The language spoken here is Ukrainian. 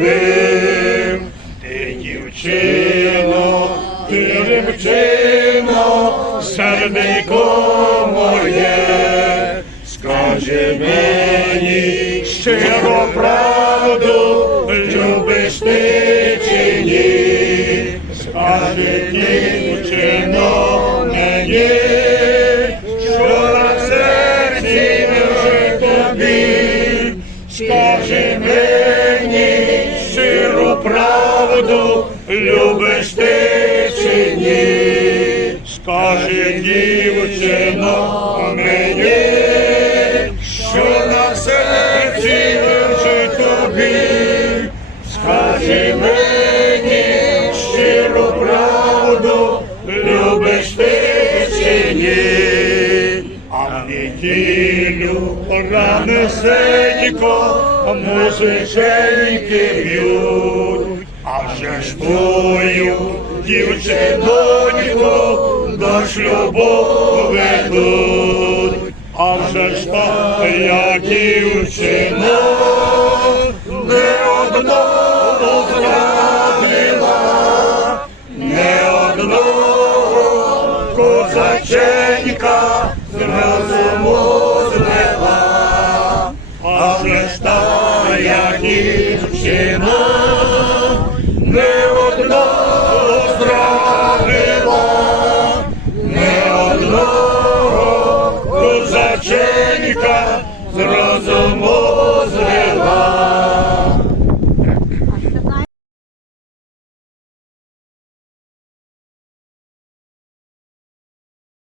любив. Ти дівчино, ти дівчино, серденько моє, скажи мені щиро правду, любиш ти чи ні? Скажи, дівчино, мені, що на серці вже тобі, правду, любиш ти чи ні? Скажи, дівчино, мені, що на серці вже тобі, скажи мені щиру правду, любиш ти чи ні? А в неділю ранесенько музиченьки б'ють, а вже ж твою дівчиноньку до шлюбу ведуть. А вже ж та я дівчина не одного зрадила, не одного козаченька з розуму звела, а вже ж та я дівчина розуму зри.